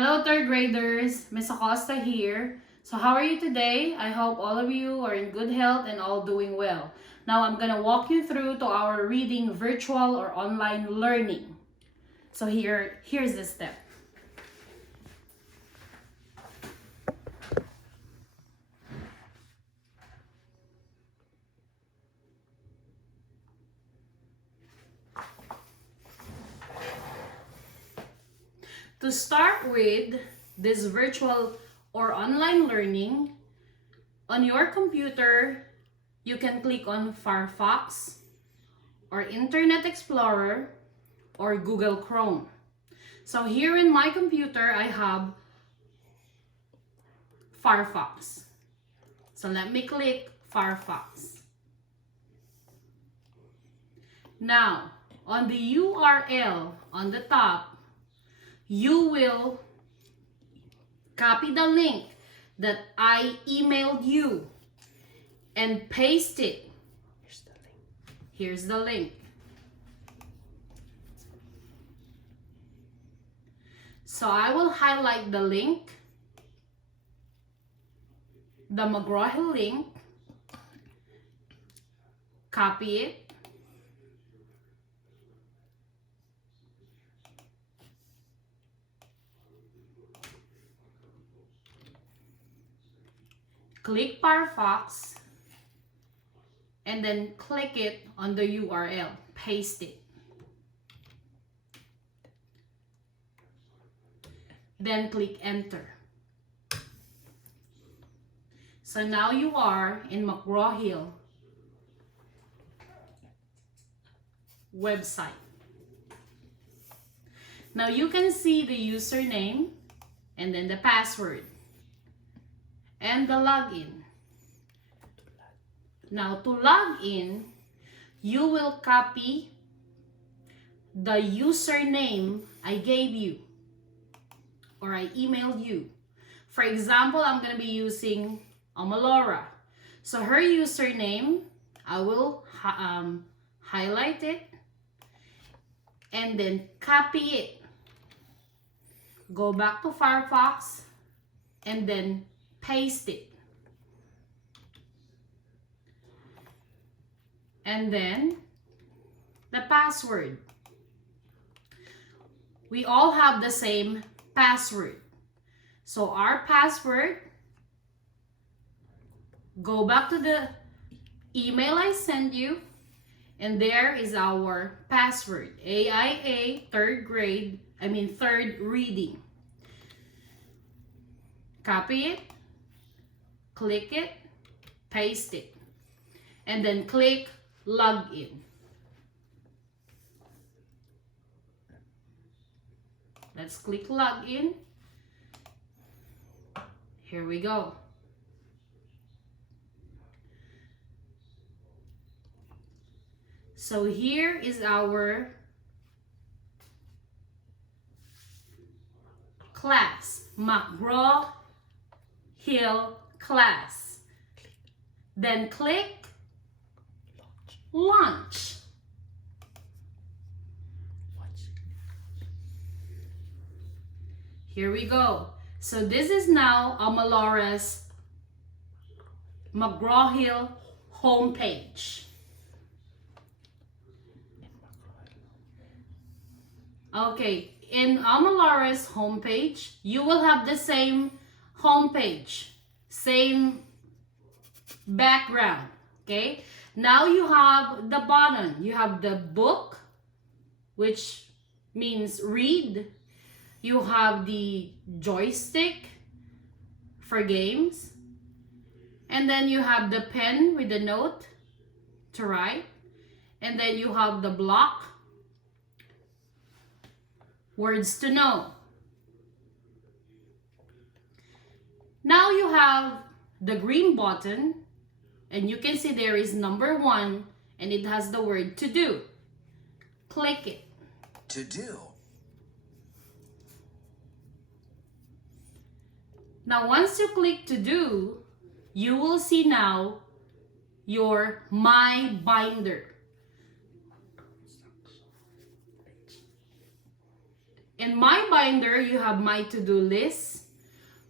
Hello third graders, Miss Acosta here. So how are you today? I hope all of you are in good health and all doing well. Now I'm gonna walk you through to our reading virtual or online learning. So here's the step. To start with this virtual or online learning, on your computer, you can click on Firefox or Internet Explorer or Google Chrome. So here in my computer, I have Firefox. So let me click Firefox. Now, on the URL on the top, you will copy the link that I emailed you and paste it. Here's the link. So I will highlight the link, the McGraw-Hill link, copy it, click Firefox, and then click it on the URL, paste it. Then click enter. So now you are in McGraw-Hill website. Now you can see the username and then the password and the login. Now to log in, you will copy the username I gave you or I emailed you. For example, I'm going to be using Amalora. So her username, I will highlight it and then copy it. Go back to Firefox and then paste it. And then the password. We all have the same password. So our password, go back to the email I sent you, and there is our password. AIA third reading. Copy it, click it, paste it, and then click login. Let's click login. Here we go. So here is our class, McGraw-Hill class. Then click launch. Here we go. So this is now Amalora's McGraw-Hill homepage. Okay, in Amalora's homepage, you will have the same homepage, same background, okay? Now you have the button. You have the book, which means read. You have the joystick for games. And then you have the pen with the note to write. And then you have the block, words to know. Now you have the green button, and you can see there is number 1, and it has the word to do. Click it. To do. Now once you click to do, you will see now your My Binder. In my binder, you have my to-do list,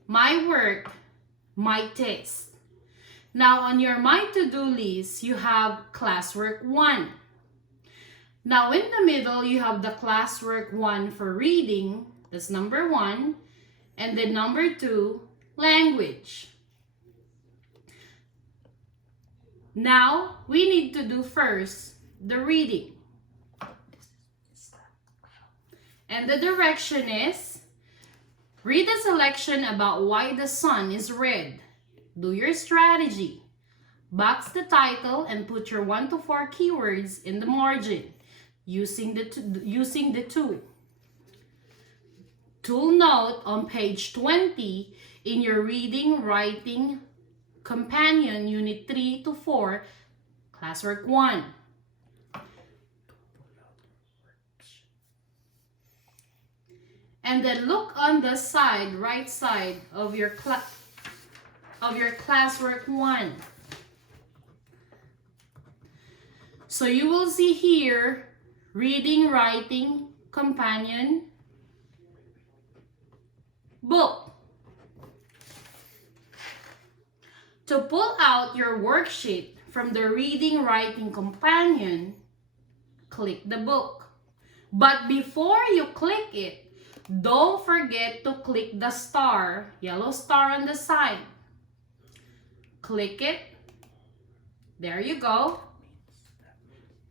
my work, my test. Now, on your my to-do list, you have classwork 1. Now, in the middle, you have the classwork 1 for reading. That's number 1. And then number 2, language. Now, we need to do first the reading. And the direction is, read a selection about why the sun is red. Do your strategy. Box the title and put your 1 to 4 keywords in the margin using the tool. Tool note on page 20 in your reading, writing, companion, unit 3 to 4, classwork 1. And then look on the side, right side of your classwork 1. So you will see here, reading, writing, companion, book. To pull out your worksheet from the reading, writing, companion, click the book. But before you click it, don't forget to click the star, yellow star on the side. Click it. There you go.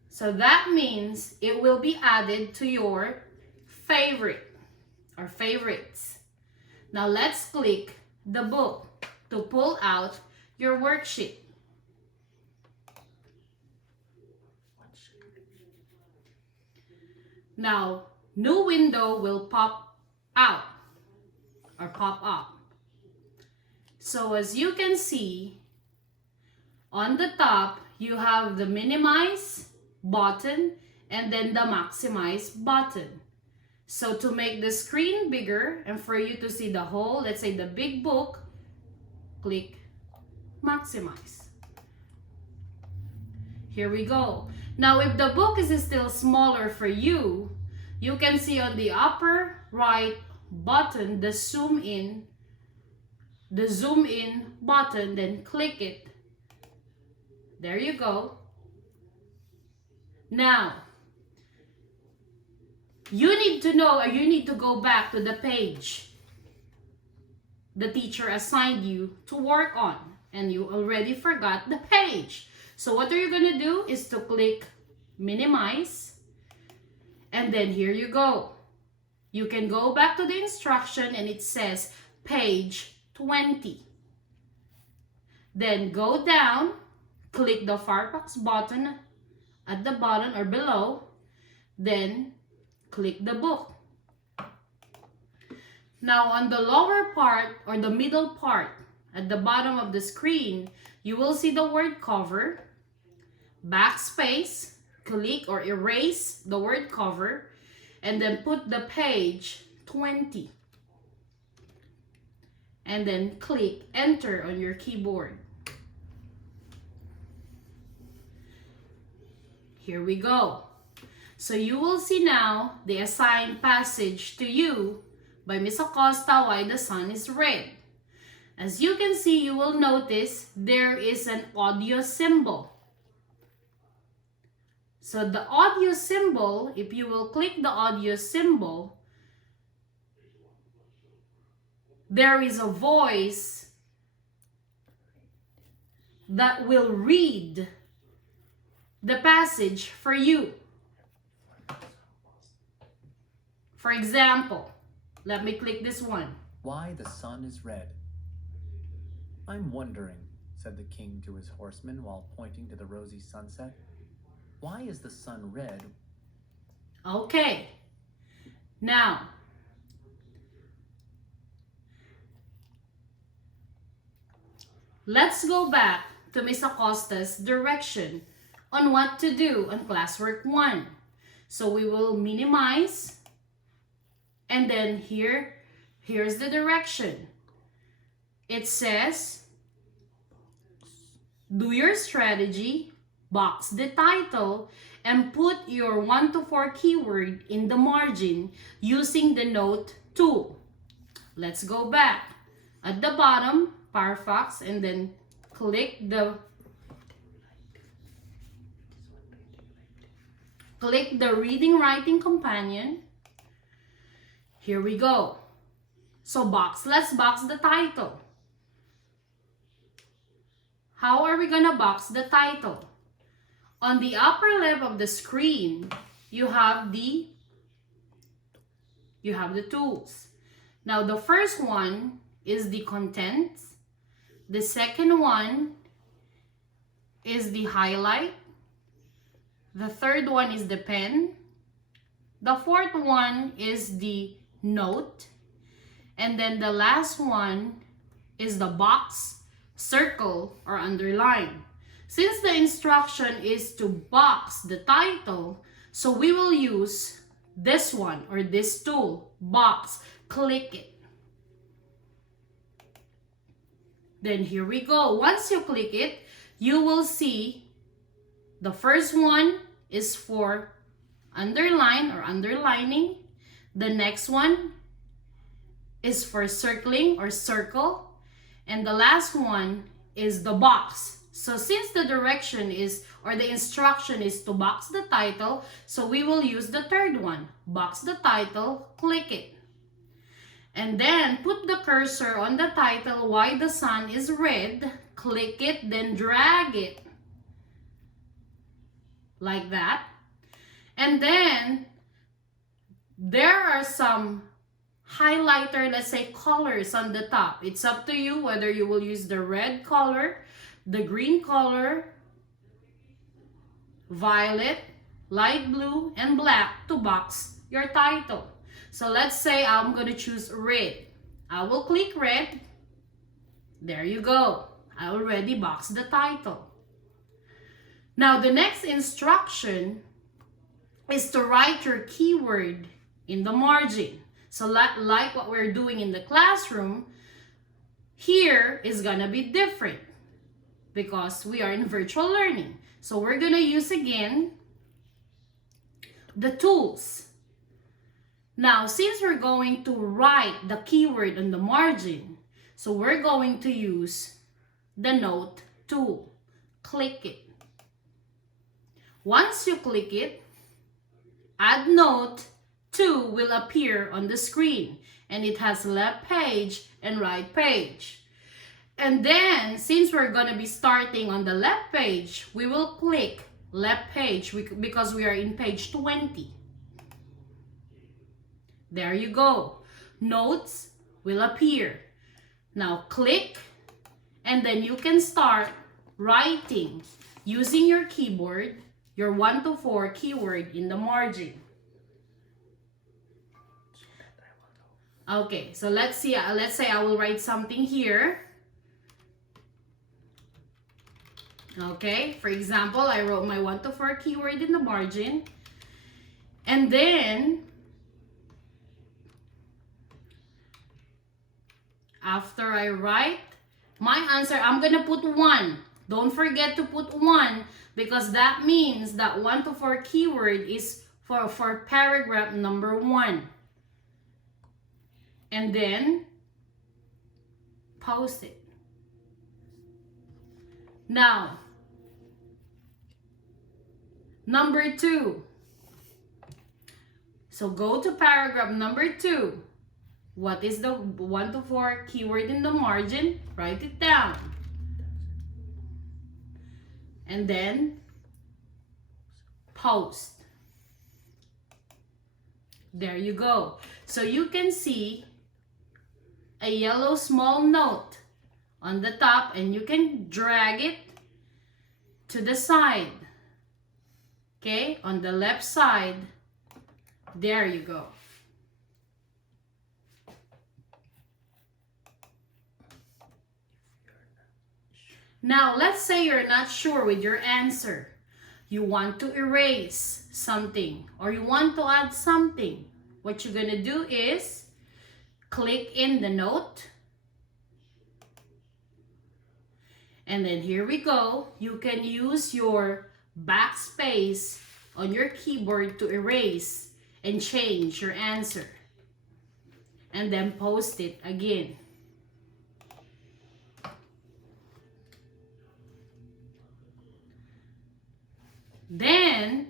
So that means it will be added to your favorite or favorites. Now let's click the book to pull out your worksheet. Now, new window will pop out or pop up. So as you can see, on the top, you have the minimize button and then the maximize button. So to make the screen bigger and for you to see the whole, let's say the big book, click maximize. Here we go. Now if the book is still smaller for you, you can see on the upper right button the zoom in button, then click it. There you go. Now you need to know, or you need to go back to the page the teacher assigned you to work on, and you already forgot the page. So what are you going to do is to click minimize, and then here you go. You can go back to the instruction and it says page 20. Then go down, click the Firefox button at the bottom or below, then click the book. Now on the lower part or the middle part at the bottom of the screen, you will see the word cover. Backspace, click or erase the word cover, and then put the page 20. And then click enter on your keyboard. Here we go. So you will see now the assigned passage to you by Miss Acosta, Why the Sun is Red. As you can see, you will notice there is an audio symbol. So the audio symbol, if you will click the audio symbol, there is a voice that will read the passage for you. For example, let me click this one. Why the sun is red. I'm wondering, said the king to his horsemen while pointing to the rosy sunset. Why is the sun red? Okay. Now, let's go back to Miss Acosta's direction on what to do on classwork 1. So we will minimize, and then here's the direction. It says, do your strategy, box the title, and put your 1 to 4 keyword in the margin using the note tool. Let's go back. At the bottom, Firefox, and then click the reading writing companion. Here we go. So let's box the title. How are we gonna box the title? On the upper left of the screen, you have the tools. Now the first one is the contents. The second one is the highlight. The third one is the pen. The fourth one is the note. And then the last one is the box, circle, or underline. Since the instruction is to box the title, so we will use this one or this tool, box. Click it. Then here we go. Once you click it, you will see the first one is for underline or underlining. The next one is for circling or circle. And the last one is the box. So since the direction is, or the instruction is to box the title, so we will use the third one. Box the title, click it. And then put the cursor on the title while the sun is red. Click it, then drag it. Like that. And then there are some highlighter, let's say colors on the top. It's up to you whether you will use the red color, the green color, violet, light blue, and black to box your title. So let's say I'm going to choose red. I will click red. There you go. I already boxed the title. Now the next instruction is to write your keyword in the margin. So like what we're doing in the classroom, here is gonna be different because we are in virtual learning. So we're gonna use again the tools. Now, since we're going to write the keyword on the margin, so we're going to use the note tool. Click it. Once you click it, add note 2 will appear on the screen, and it has left page and right page. And then, since we're going to be starting on the left page, we will click left page because we are in page 20. There you go. Notes will appear. Now click, and then you can start writing using your keyboard, your 1 to 4 keyword in the margin. Okay, so let's say I will write something here. Okay, for example, I wrote my 1 to 4 keyword in the margin. And then, after I write my answer, I'm gonna put 1. Don't forget to put 1 because that means that 1 to 4 keyword is for paragraph number 1. And then, post it. Now, number 2. So go to paragraph number 2. What is the 1 to 4 keyword in the margin? Write it down. And then post. There you go. So you can see a yellow small note on the top, and you can drag it to the side. Okay, on the left side. There you go. Now, let's say you're not sure with your answer. You want to erase something or you want to add something. What you're going to do is click in the note. And then here we go. You can use your backspace on your keyboard to erase and change your answer. And then post it again. Then,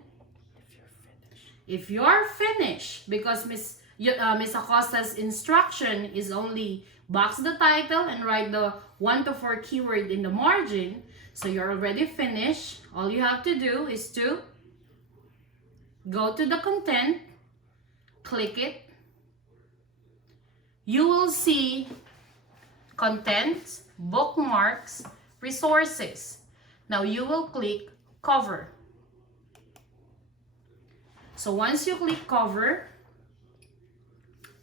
if you're finished, because Miss Acosta's instruction is only box the title and write the 1 to 4 keyword in the margin, so you're already finished. All you have to do is to go to the content, click it. You will see content, bookmarks, resources. Now you will click cover. So once you click cover,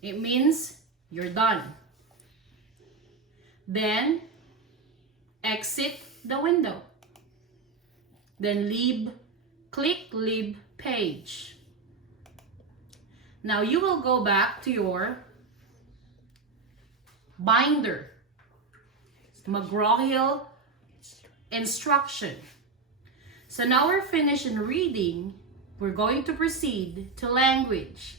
it means you're done. Then exit the window. Then click leave page. Now you will go back to your binder, McGraw-Hill instruction. So now we're finished in reading. We're going to proceed to language.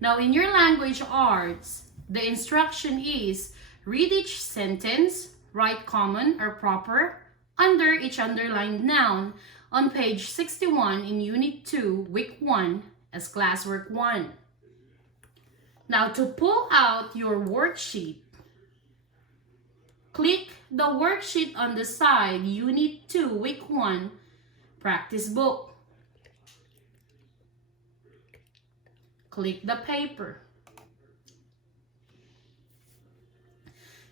Now in your language arts, the instruction is read each sentence, write common or proper under each underlined noun on page 61 in Unit 2, Week 1 as Classwork 1. Now to pull out your worksheet, click the worksheet on the side, Unit 2, Week 1, Practice Book. Click the paper.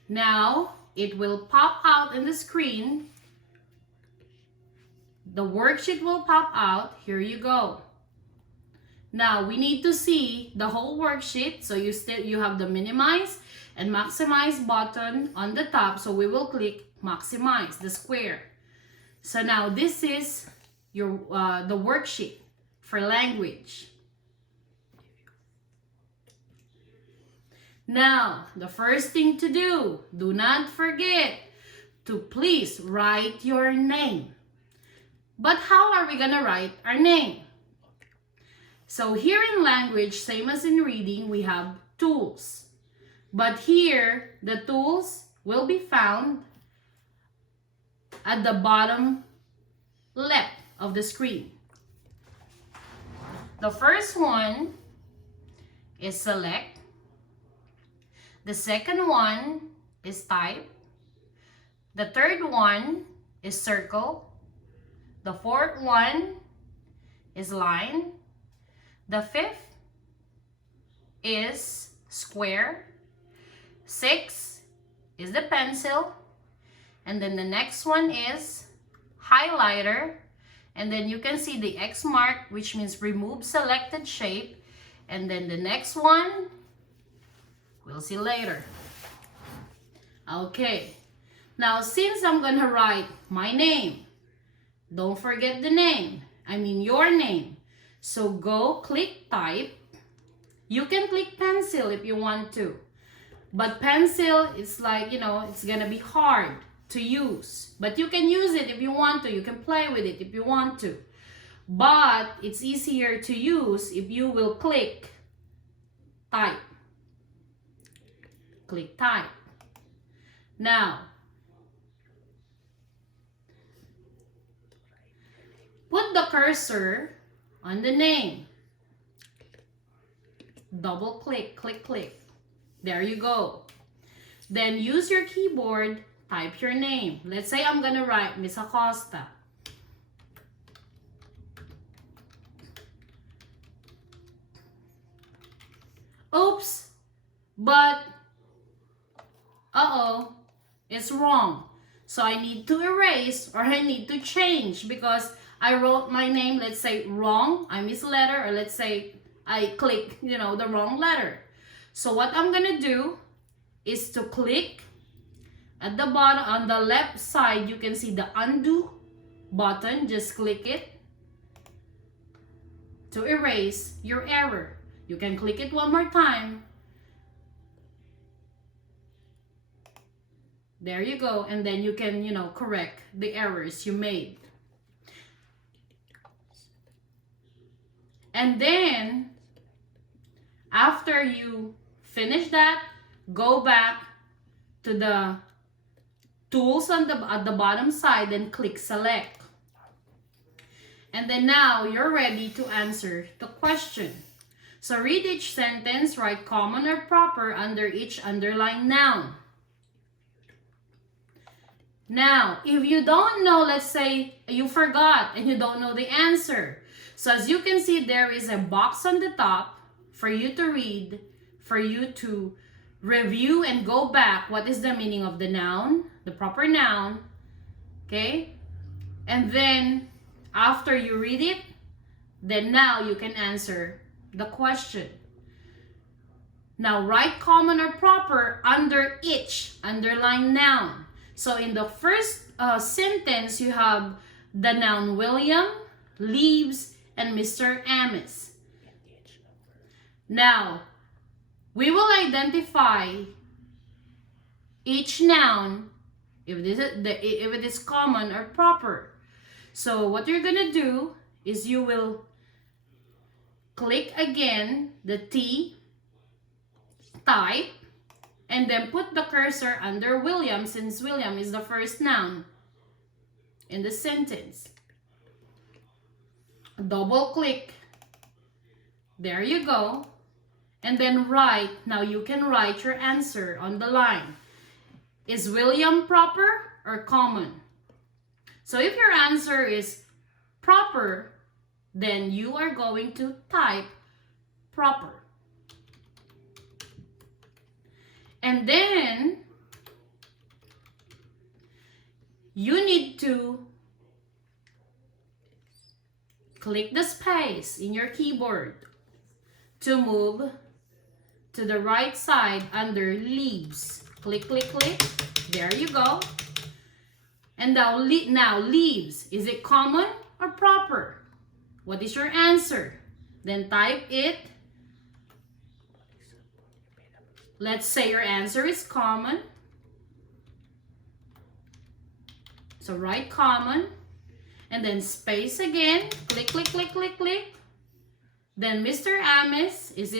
Now, it will pop out in the screen. The worksheet will pop out. Here you go. Now, we need to see the whole worksheet. So you have the minimize and maximize button on the top. So we will click maximize, the square. So now this is your the worksheet for language. Now, the first thing to do not forget to please write your name. But how are we gonna write our name? So here in language, same as in reading, we have tools. But here, the tools will be found at the bottom left of the screen. The first one is select. The second one is type. The third one is circle. The fourth one is line. The fifth is square. 6 is the pencil. And then the next one is highlighter. And then you can see the X mark, which means remove selected shape. And then the next one, we'll see later. Okay. Now, since I'm gonna write my name, don't forget the name. I mean your name. So go click type. You can click pencil if you want to. But pencil is like, it's gonna be hard to use. But you can use it if you want to. You can play with it if you want to. But it's easier to use if you will click type. Click type. Now, put the cursor on the name. Double click, click, click. There you go. Then use your keyboard, type your name. Let's say I'm gonna write Miss Acosta. Oops, but it's wrong. So I need to erase or I need to change because I wrote my name, let's say wrong, I miss a letter, or let's say I click, the wrong letter. So what I'm gonna do is to click at the bottom on the left side, you can see the undo button, just click it to erase your error. You can click it one more time. There you go, and then you can, correct the errors you made. And then, after you finish that, go back to the tools at the bottom side and click select. And then now you're ready to answer the question. So read each sentence, write common or proper under each underlined noun. Now, if you don't know, let's say you forgot and you don't know the answer. So as you can see, there is a box on the top for you to read, for you to review and go back. What is the meaning of the noun, the proper noun, okay? And then after you read it, then now you can answer the question. Now write common or proper under each underlined noun. So in the first sentence, you have the noun William, leaves, and Mr. Amos. Now, we will identify each noun if it is common or proper. So what you're gonna do is you will click again the T, type, and then put the cursor under William, since William is the first noun in the sentence. Double click. There you go. And then write. Now you can write your answer on the line. Is William proper or common? So if your answer is proper, then you are going to type proper. And then you need to click the space in your keyboard to move to the right side under leaves. Click, click, click. There you go. And now leaves. Is it common or proper? What is your answer? Then type it. Let's say your answer is common. So write common. And then space again. Click, click, click, click, click. Then Mr. Amos. Is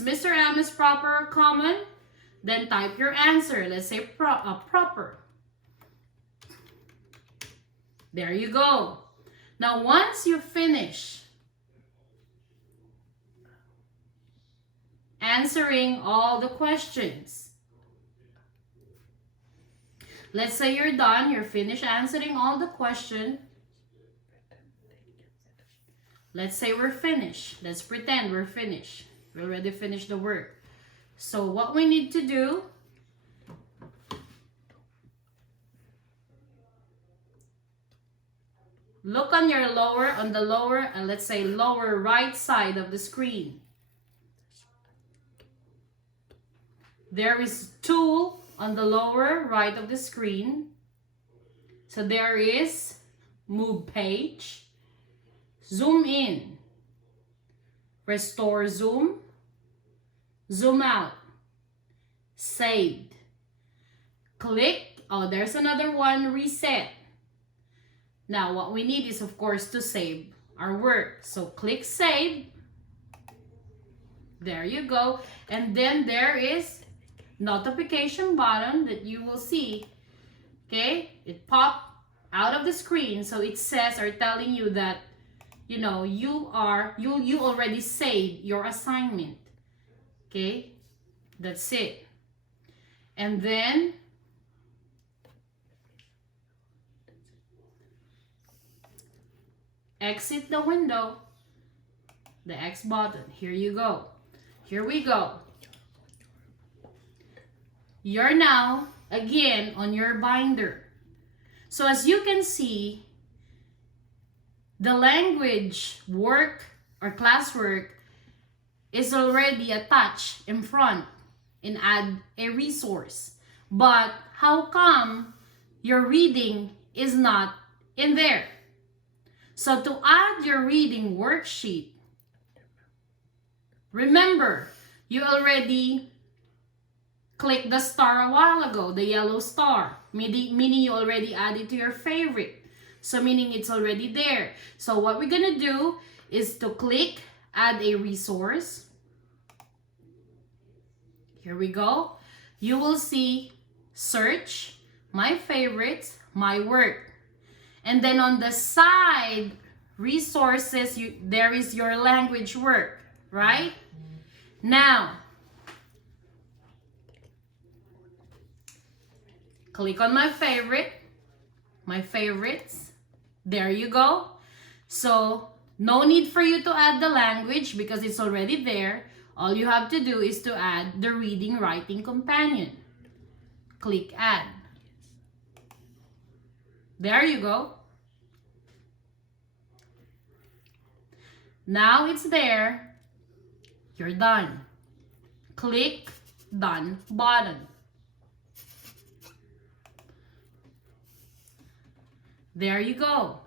Mr. Amos proper or common? Then type your answer. Let's say proper. There you go. Now once you finish answering all the questions, let's say you're done, you're finished answering all the questions. Let's say we're finished. Let's pretend we're finished. We already finished the work. So what we need to do, look on your let's say lower right side of the screen. There is tool on the lower right of the screen. So there is move page, zoom in, restore zoom, zoom out, saved. Click, oh, there's another one, reset. Now what we need is of course to save our work. So click save. There you go. And then there is notification button that you will see. Okay, it popped out of the screen, so it says or telling you that you already saved your assignment. Okay, that's it. And then exit the window, the X button. Here you go. Here we go. You're now again on your binder. So as you can see, the language work or classwork is already attached in front and add a resource. But how come your reading is not in there? So to add your reading worksheet, remember, you already clicked the star a while ago, the yellow star, meaning you already added to your favorite. So meaning it's already there. So what we're gonna do is to click add a resource. Here we go. You will see search, my favorites, my work. And then on the side, resources, there is your language work, right? Now, click on my favorite, my favorites. There you go. So, no need for you to add the language because it's already there. All you have to do is to add the reading writing companion. Click add. There you go. Now it's there. You're done. Click done button. There you go.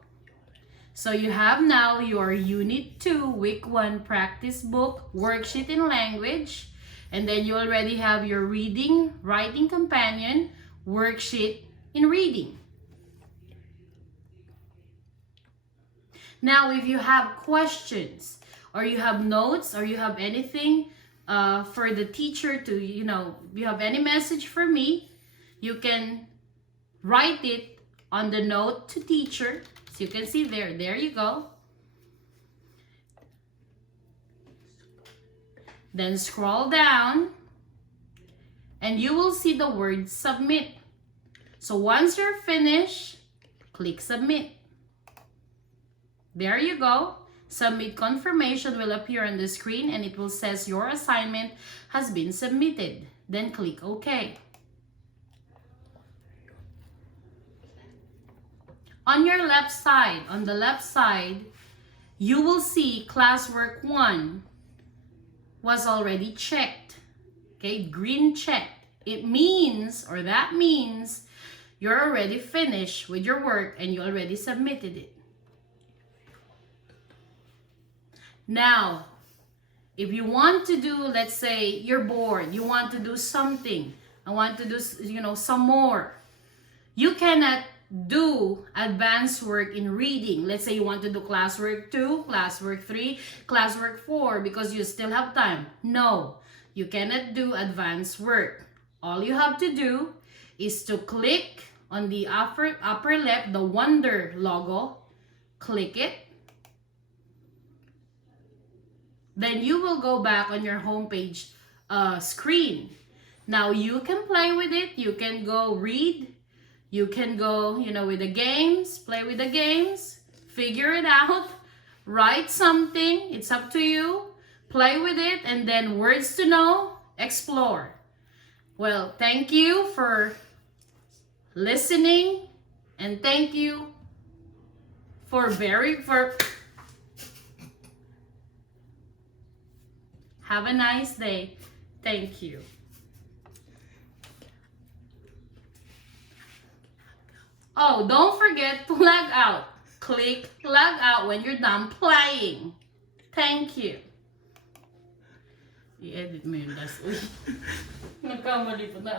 So you have now your Unit 2 Week 1 practice book worksheet in language, and then you already have your reading writing companion worksheet in reading. Now if you have questions or you have notes or you have anything for the teacher to, you have any message for me, you can write it on the note to teacher. So you can see there you go. Then scroll down and you will see the word submit. So once you're finished, click submit. There you go. Submit confirmation will appear on the screen and it will say your assignment has been submitted. Then click OK. On your left side, you will see classwork 1 was already checked. Okay, green check. It means, or that means, you're already finished with your work and you already submitted it. Now, if you want to do, let's say you're bored, you want to do something, I want to do, some more. You cannot do advanced work in reading. Let's say you want to do classwork 2, classwork 3, classwork 4 because you still have time. No, you cannot do advanced work. All you have to do is to click on the upper left, the Wonder logo. Click it. Then you will go back on your homepage screen. Now you can play with it. You can go read. You can go, with the games, play with the games, figure it out, write something. It's up to you. Play with it and then words to know, explore. Well, thank you for listening and thank you for have a nice day. Thank you. Oh, don't forget to log out. Click log out when you're done playing. Thank you. I-edit mo yun last week. Nagkamali pa na.